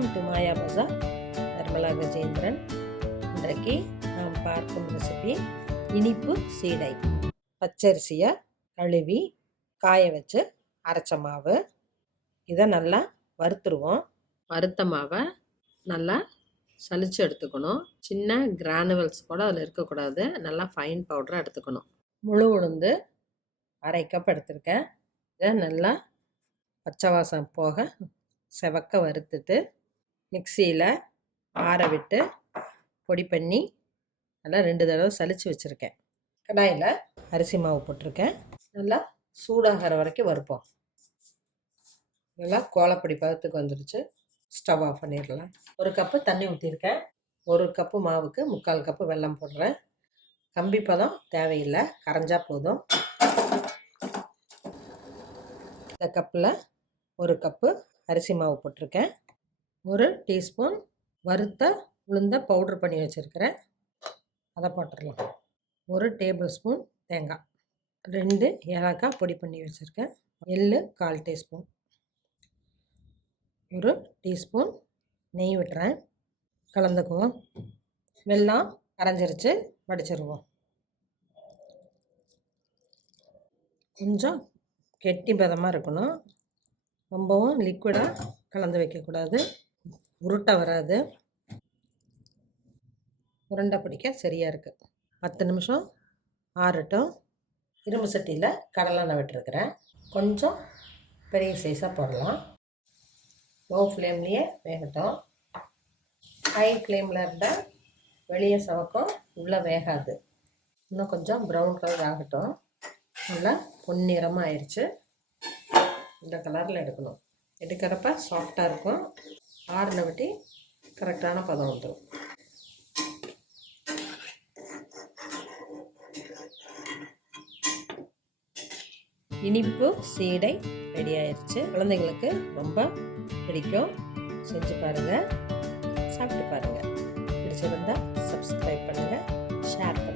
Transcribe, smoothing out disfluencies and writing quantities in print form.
Welcome to மாயா பஜார். நிர்மலா கஜேந்திரன். இன்றைக்கு நாம் பார்க்கும் ரெசிபி இனிப்பு சீடை. பச்சரிசியை கழுவி காய வச்சு அரைச்ச மாவு. இதை நல்லா வறுத்துருவோம். வறுத்த மாவை நல்லா சலிச்சு எடுத்துக்கணும். சின்ன கிரானுவல்ஸ் கூட அதில் இருக்கக்கூடாது. நல்லா ஃபைன் பவுடராக எடுத்துக்கணும். முழு உளுந்து 1/2 கப் எடுத்திருக்கேன். இதை நல்லா பச்சை வாசம் போக செவக்க வறுத்துட்டு மிக்சியில் ஆற விட்டு பொடி பண்ணி நல்லா 2 தடவை சலிச்சு வச்சுருக்கேன். கடாயில் அரிசி மாவு போட்டிருக்கேன். நல்லா சூடாகிற வரைக்கும் வறுப்போம். நல்லா கோலப்பொடி பதத்துக்கு வந்துடுச்சு. ஸ்டவ் ஆஃப் பண்ணிடலாம். 1 கப்பு தண்ணி ஊற்றிருக்கேன். 1 கப்பு மாவுக்கு 3/4 கப்பு வெல்லம் போடுறேன். கம்பி பதம் தேவையில்லை, கரைஞ்சா போதும். இந்த கப்பில் 1 கப்பு அரிசி மாவு போட்டிருக்கேன். 1 டீஸ்பூன் வறுத்த உளுந்த பவுடர் பண்ணி வச்சுருக்கிறேன், அதை போட்டுடலாம். 1 டேபிள் ஸ்பூன் தேங்காய், 2 ஏலக்காய் பொடி பண்ணி வச்சுருக்கேன். எள்ளு 1/4 டீஸ்பூன், 1 டீஸ்பூன் நெய் விட்டுறேன். கலந்துக்குவோம். வெல்லம் கரைஞ்சிருச்சு, வடிச்சிருவோம். கொஞ்சம் கெட்டி பதமாக இருக்கணும். ரொம்பவும் லிக்விடாக கலந்து வைக்கக்கூடாது, உருட்டை வராது. உருண்டை பிடிக்க சரியாக இருக்குது. 10 நிமிஷம் ஆறட்டும். இரும்பு சட்டியில் கடலெண்ணெய் விட்டுருக்கிறேன். கொஞ்சம் பெரிய சைஸாக போடலாம். லோ ஃப்ளேம்லேயே வேகட்டும். ஹை ஃப்ளேமில் இருந்தால் வெளியே சவக்கும், உள்ளே வேகாது. இன்னும் கொஞ்சம் ப்ரௌன் கலர் ஆகட்டும். நல்லா பொன்னிறமாக ஆயிடுச்சு. இந்த கலரில் எடுக்கணும். எடுக்கிறப்ப சாஃப்டாக இருக்கும். ஆறில் விட்டு கரெக்டான பதம் வந்துடும். இனிப்பு சீடை ரெடி ஆயிடுச்சு. குழந்தைங்களுக்கு ரொம்ப பிடிக்கும். செஞ்சு பாருங்கள், சாப்பிட்டு பாருங்கள். பிடிச்சிருந்தா சப்ஸ்கிரைப் பண்ணுங்கள், ஷேர் பண்ணுங்கள்.